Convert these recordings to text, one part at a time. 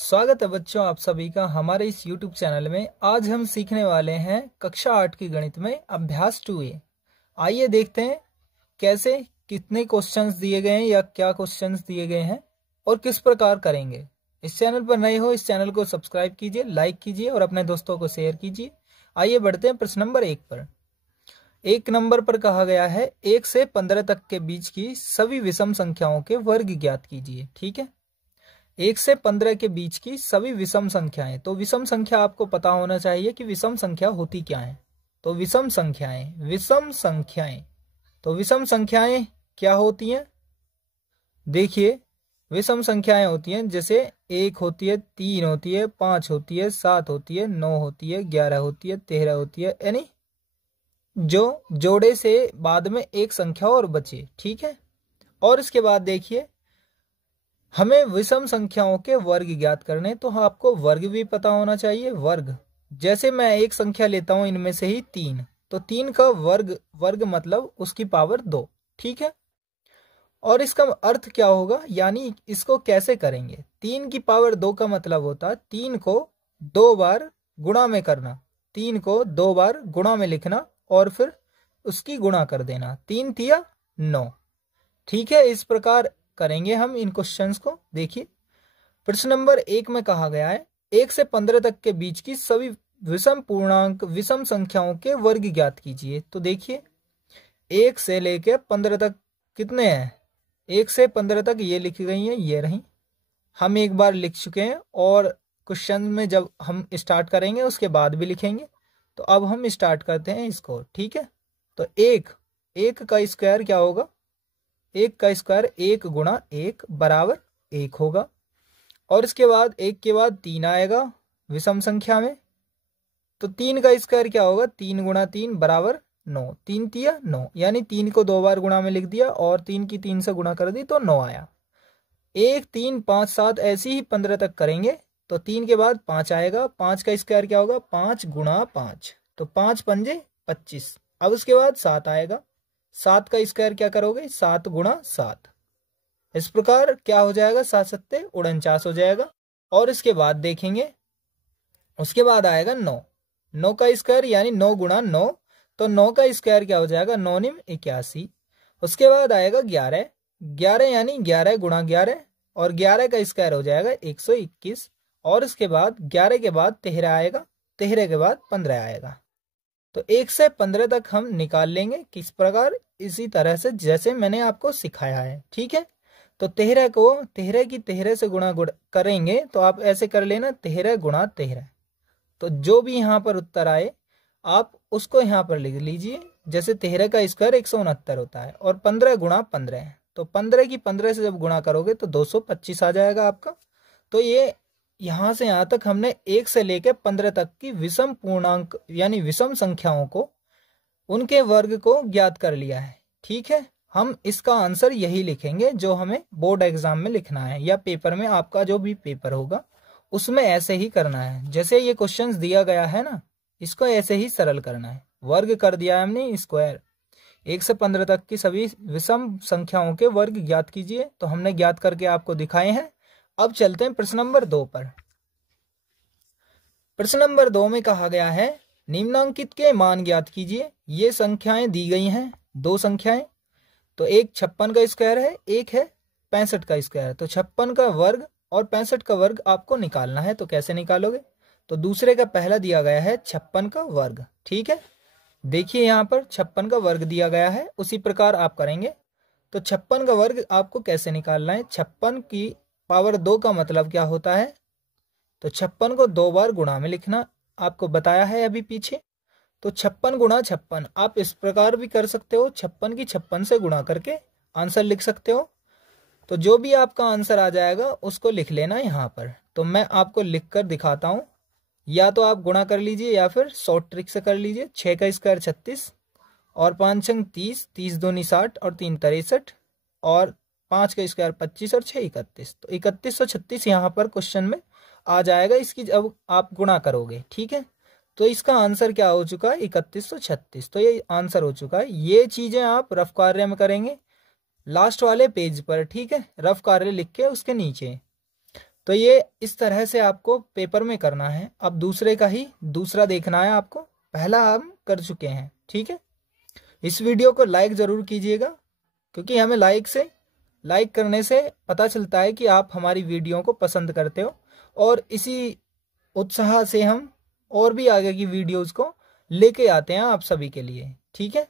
स्वागत है बच्चों आप सभी का हमारे इस YouTube चैनल में। आज हम सीखने वाले हैं कक्षा 8 की गणित में अभ्यास 2A। आइए देखते हैं कैसे कितने क्वेश्चंस दिए गए हैं या क्या क्वेश्चंस दिए गए हैं और किस प्रकार करेंगे। इस चैनल पर नए हो इस चैनल को सब्सक्राइब कीजिए, लाइक कीजिए और अपने दोस्तों को शेयर कीजिए। आइए बढ़ते हैं प्रश्न नंबर 1 पर। 1 नंबर पर कहा गया है 1 से 15 तक के बीच की सभी विषम संख्याओं के वर्ग ज्ञात कीजिए। ठीक है, 1 से 15 के बीच की सभी विषम संख्याएं। तो विषम संख्या आपको पता होना चाहिए कि विषम संख्या होती क्या है। तो विषम संख्याएं क्या होती हैं? देखिए, विषम संख्याएं होती हैं जैसे 1 होती है, 3 होती है, 5 होती है, 7 होती है, 9 होती है, 11 होती है, 13 होती है, यानी जो जोड़े से बाद में एक संख्या और बचे। ठीक है, और इसके बाद देखिए हमें विषम संख्याओं के वर्ग ज्ञात करने, तो आपको वर्ग भी पता होना चाहिए। वर्ग जैसे मैं एक संख्या लेता हूं इनमें से ही 3, तो 3 का वर्ग मतलब उसकी पावर 2। ठीक है, और इसका अर्थ क्या होगा, यानी इसको कैसे करेंगे। 3 की पावर 2 का मतलब होता है 3 को 2 बार गुणा में करना, 3 को 2 बार गुणा में लिखना और फिर उसकी गुणा कर देना। 3 तिया 9। ठीक है, इस प्रकार करेंगे हम इन क्वेश्चंस को। देखिए प्रश्न नंबर 1 में कहा गया है 1 से 15 तक के बीच की सभी विषम पूर्णांक विषम संख्याओं के वर्ग ज्ञात कीजिए। तो देखिए 1 से लेकर 15 तक कितने हैं, 1 से 15 तक ये लिखी गई हैं, ये रही, हम एक बार लिख चुके हैं और क्वेश्चन में जब हम स्टार्ट करेंगे उसके बाद भी लिखेंगे। तो अब हम स्टार्ट करते हैं इसको। ठीक है, तो 1 का स्क्वायर क्या होगा, 1 का स्क्वायर 1 गुणा 1 बराबर 1 होगा। और इसके बाद 1 के बाद 3 आएगा विषम संख्या में, तो 3 का स्क्वायर क्या होगा, 3 गुणा 3 बराबर 9, 3 तिया 9, यानी 3 को 2 बार गुणा में लिख दिया और 3 की 3 से गुणा कर दी तो 9 आया। 1 3 5 7 ऐसे ही 15 तक करेंगे, तो 3 के बाद 5 आएगा, 5 का स्क्वायर क्या होगा, 5 गुणा 5, तो 5 पंजे 25। अब उसके बाद 7 आएगा, 7 का स्क्वायर क्या करोगे, 7 गुणा 7। इस प्रकार क्या हो जाएगा, 7 सत्ते 49 हो जाएगा। और इसके बाद देखेंगे उसके बाद आएगा 9 का स्क्वायर यानी 9 गुणा 9, तो 9 का स्क्वायर क्या हो जाएगा, 9 निम 81। उसके बाद आएगा 11 यानी 11 गुणा 11 और 11 का स्क्वायर हो जाएगा 121। और इसके बाद 11 के बाद 13 आएगा, 13 के बाद 15 आएगा। तो 1 से 15 तक हम निकाल लेंगे किस प्रकार, इसी तरह से जैसे मैंने आपको सिखाया है। ठीक है, तो 13 को 13 की 13 से गुणा करेंगे, तो आप ऐसे कर लेना 13 गुणा 13। तो जो भी यहाँ पर उत्तर आए आप उसको यहाँ पर लिख लीजिए। जैसे 13 का स्क्वायर 169 होता है और 15 गुणा 15 है, तो 15 की 15 से जब गुणा करोगे तो 225 आ जाएगा आपका। तो ये यहाँ से यहाँ तक हमने 1 से लेकर 15 तक की विषम पूर्णांक यानी विषम संख्याओं को उनके वर्ग को ज्ञात कर लिया है। ठीक है, हम इसका आंसर यही लिखेंगे जो हमें बोर्ड एग्जाम में लिखना है या पेपर में, आपका जो भी पेपर होगा उसमें ऐसे ही करना है। जैसे ये क्वेश्चंस दिया गया है ना, इसको ऐसे ही सरल करना है। वर्ग कर दिया है हमने स्क्वायर, 1 से 15 तक की सभी विषम संख्याओं के वर्ग ज्ञात कीजिए, तो हमने ज्ञात करके आपको दिखाए हैं। अब चलते हैं प्रश्न नंबर 2 पर। प्रश्न नंबर 2 में कहा गया है निम्नांकित के मान ज्ञात कीजिए। ये संख्याएं दी गई हैं, 2 संख्याएं, तो एक 56 का स्क्वायर है, एक है 65 का स्क्वायर। तो 56 का वर्ग और 65 का वर्ग आपको निकालना है, तो कैसे निकालोगे, तो दूसरे का पहला दिया गया है 56 का वर्ग। ठीक है, देखिए यहाँ पर 56 का वर्ग दिया गया है, उसी प्रकार आप करेंगे। तो 56 का वर्ग आपको कैसे निकालना है, 56 की पावर 2 का मतलब क्या होता है, तो 56 को 2 बार गुणा में लिखना, आपको बताया है अभी पीछे। तो 56 गुणा 56 आप इस प्रकार भी कर सकते हो, 56 की 56 से गुणा करके आंसर लिख सकते हो। तो जो भी आपका आंसर आ जाएगा उसको लिख लेना यहाँ पर। तो मैं आपको लिख कर दिखाता हूँ, या तो आप गुणा कर लीजिए या फिर शॉर्ट ट्रिक से कर लीजिए। 6 का स्क्वायर 36 और 5 छंग 30, 30 दूनी 60 और 3 63 और 5 का स्क्वायर 25 और 6 31। तो 3136 यहाँ पर क्वेश्चन में आ जाएगा इसकी जब आप गुणा करोगे। ठीक है, तो इसका आंसर क्या हो चुका है, 3136। तो ये आंसर हो चुका है। ये चीजें आप रफ कार्य में करेंगे लास्ट वाले पेज पर। ठीक है, रफ कार्य लिख के उसके नीचे तो ये इस तरह से आपको पेपर में करना है। अब दूसरे का ही दूसरा देखना है आपको, पहला हम कर चुके हैं, ठीक है। इस वीडियो को लाइक ज़रूर कीजिएगा, क्योंकि हमें लाइक करने से पता चलता है कि आप हमारी वीडियो को पसंद करते हो, और इसी उत्साह से हम और भी आगे की वीडियोस को लेके आते हैं आप सभी के लिए, ठीक है।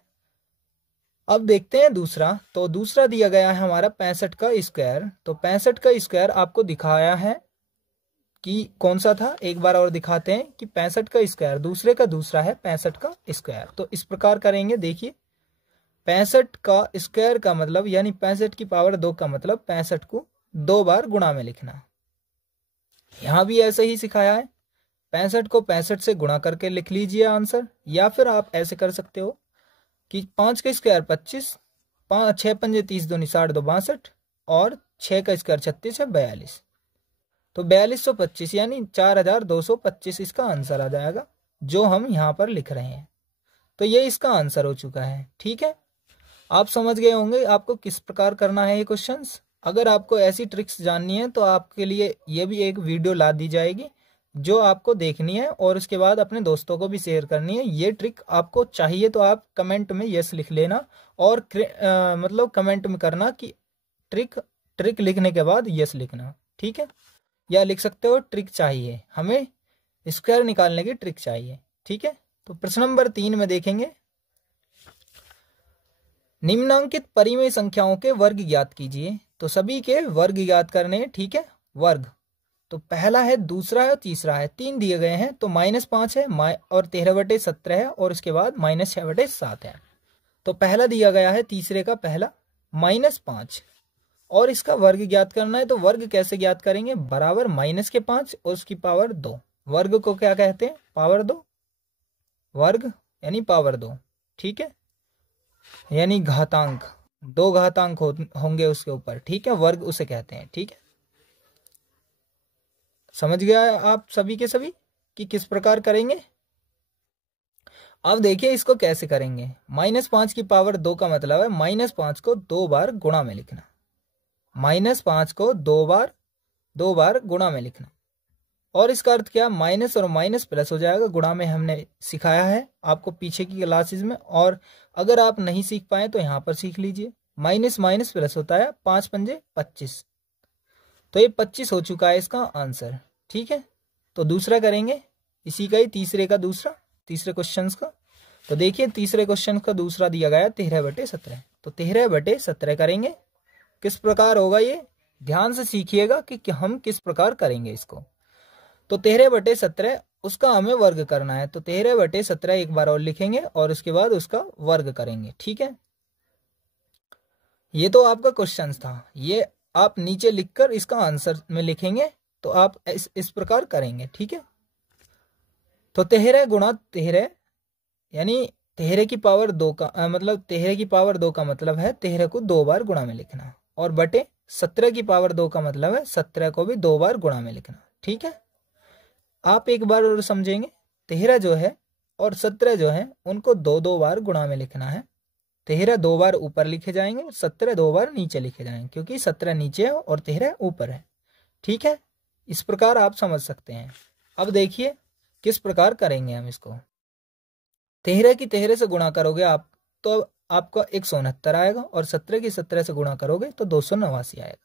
अब देखते हैं दूसरा। तो दूसरा दिया गया है हमारा 65 का स्क्वायर। तो 65 का स्क्वायर आपको दिखाया है कि कौन सा था, एक बार और दिखाते हैं कि 65 का स्क्वायर दूसरे का दूसरा है 65 का स्क्वायर। तो इस प्रकार करेंगे, देखिए 65 का स्क्वायर का मतलब यानी 65 की पावर 2 का मतलब 65 को 2 बार गुणा में लिखना। यहां भी ऐसे ही सिखाया है, 65 को 65 से गुणा करके लिख लीजिए आंसर, या फिर आप ऐसे कर सकते हो कि 5 का स्क्वायर 25, 6 पंजे 30, 2 60, 2 62, और 6 का स्क्वायर 36 है 42। तो 4225 यानी 4225 इसका आंसर आ जाएगा, जो हम यहाँ पर लिख रहे हैं। तो ये इसका आंसर हो चुका है, ठीक है। आप समझ गए होंगे आपको किस प्रकार करना है ये क्वेश्चंस। अगर आपको ऐसी ट्रिक्स जाननी है तो आपके लिए ये भी एक वीडियो ला दी जाएगी, जो आपको देखनी है और उसके बाद अपने दोस्तों को भी शेयर करनी है। ये ट्रिक आपको चाहिए तो आप कमेंट में यस लिख लेना, और मतलब कमेंट में करना कि ट्रिक लिखने के बाद यस लिखना, ठीक है। या लिख सकते हो ट्रिक चाहिए, हमें स्क्वायर निकालने की ट्रिक चाहिए, ठीक है। तो प्रश्न नंबर 3 में देखेंगे, निम्नांकित परिमेय संख्याओं के वर्ग ज्ञात कीजिए। तो सभी के वर्ग ज्ञात करने हैं, ठीक है। वर्ग तो पहला है, दूसरा है और तीसरा है, 3 दिए गए हैं। तो -5 है और 13/17 है, और उसके बाद -6/7 है। तो पहला दिया गया है तीसरे का पहला -5, और इसका वर्ग ज्ञात करना है। तो वर्ग कैसे ज्ञात करेंगे, बराबर -5 और उसकी पावर 2। वर्ग को क्या कहते हैं, पावर 2, वर्ग यानी पावर 2, ठीक है, यानी घातांक, 2 घातांक होंगे उसके ऊपर, ठीक है, वर्ग उसे कहते हैं, ठीक है। समझ गया आप सभी के सभी कि किस प्रकार करेंगे। अब देखिए इसको कैसे करेंगे। -5 की पावर 2 का मतलब है -5 को 2 बार गुणा में लिखना, -5 को 2 बार गुणा में लिखना। और इसका अर्थ क्या, माइनस और माइनस प्लस हो जाएगा। गुणा में हमने सिखाया है आपको पीछे की क्लासेस में, और अगर आप नहीं सीख पाए तो यहाँ पर सीख लीजिए। माइनस माइनस प्लस होता है, 5 पंजे 25, तो ये 25 हो चुका है इसका आंसर, ठीक है। तो दूसरा करेंगे, इसी का ही तीसरे क्वेश्चन का। तो देखिए तीसरे क्वेश्चन का दूसरा दिया गया 13/17। तो 13/17 करेंगे, किस प्रकार होगा ये ध्यान से सीखिएगा कि हम किस प्रकार करेंगे इसको। तो 13/17 उसका हमें वर्ग करना है। तो 13/17 एक बार और लिखेंगे और उसके बाद उसका वर्ग करेंगे, ठीक है। ये तो आपका क्वेश्चन था, ये आप नीचे लिखकर इसका आंसर में लिखेंगे। तो आप इस प्रकार करेंगे, ठीक है। तो 13 गुणा 13 यानी 13 की पावर 2 का मतलब 13 की पावर 2 का मतलब है 13 को 2 बार गुणा में लिखना, और बटे 17 की पावर 2 का मतलब है 17 को भी 2 बार गुणा में लिखना, ठीक है। आप एक बार और समझेंगे, 13 जो है और 17 जो है उनको 2-2 बार गुणा में लिखना है। 13 2 बार ऊपर लिखे जाएंगे, 17 2 बार नीचे लिखे जाएंगे, क्योंकि 17 नीचे है और 13 ऊपर है, ठीक है। इस प्रकार आप समझ सकते हैं। अब देखिए किस प्रकार करेंगे हम इसको। 13 की 13 से गुणा करोगे आप तो आपका 169 आएगा, और 17 की 17 से गुणा करोगे तो 289 आएगा।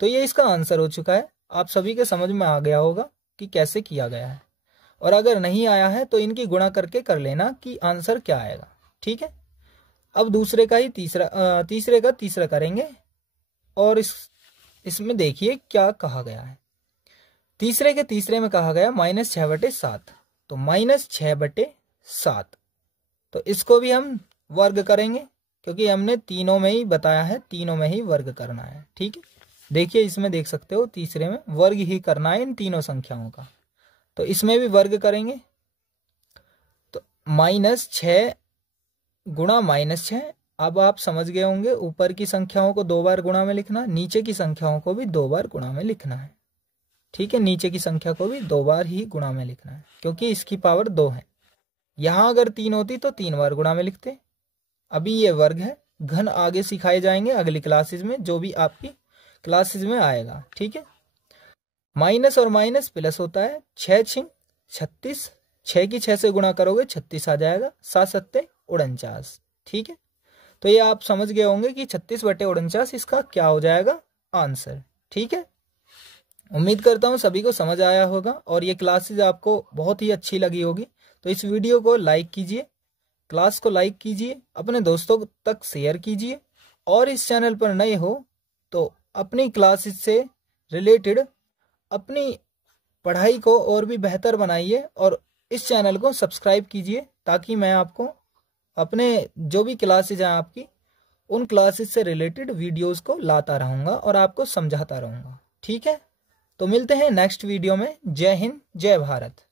तो ये इसका आंसर हो चुका है। आप सभी के समझ में आ गया होगा कि कैसे किया गया है, और अगर नहीं आया है तो इनकी गुणा करके कर लेना कि आंसर क्या आएगा, ठीक है। अब दूसरे का ही तीसरे का तीसरा करेंगे, और इसमें देखिए क्या कहा गया है। तीसरे के तीसरे में कहा गया -6/7। तो -6/7, तो इसको भी हम वर्ग करेंगे, क्योंकि हमने तीनों में ही बताया है, तीनों में ही वर्ग करना है, ठीक है। देखिए इसमें देख सकते हो तीसरे में वर्ग ही करना है इन तीनों संख्याओं का। तो इसमें भी वर्ग करेंगे। तो -6 गुणा -6। अब आप समझ गए होंगे, ऊपर की संख्याओं को 2 बार गुणा में लिखना, नीचे की संख्याओं को भी 2 बार गुणा में लिखना है, ठीक है। नीचे की संख्या को भी 2 बार ही गुणा में लिखना है, क्योंकि इसकी पावर 2 है। यहां अगर 3 होती तो 3 बार गुणा में लिखते। अभी ये वर्ग है, घन आगे सिखाए जाएंगे अगली क्लासेस में, जो भी आपकी क्लासेस में आएगा, ठीक है। माइनस और माइनस प्लस होता है, 6 छिंग 36, 6 की 6 से गुणा करोगे 36 आ जाएगा, 7 सत्ते 49। ठीक है, तो ये आप समझ गए होंगे कि 36/49 इसका क्या हो जाएगा आंसर। ठीक है, उम्मीद करता हूँ सभी को समझ आया होगा और ये क्लासेज आपको बहुत ही अच्छी लगी होगी। तो इस वीडियो को लाइक कीजिए, क्लास को लाइक कीजिए, अपने दोस्तों तक शेयर कीजिए और इस चैनल पर नए हो तो अपनी क्लासेज से रिलेटेड अपनी पढ़ाई को और भी बेहतर बनाइए और इस चैनल को सब्सक्राइब कीजिए ताकि मैं आपको अपने जो भी क्लासेज हैं आपकी उन क्लासेज से रिलेटेड वीडियोस को लाता रहूँगा और आपको समझाता रहूँगा। ठीक है, तो मिलते हैं नेक्स्ट वीडियो में। जय हिंद, जय भारत।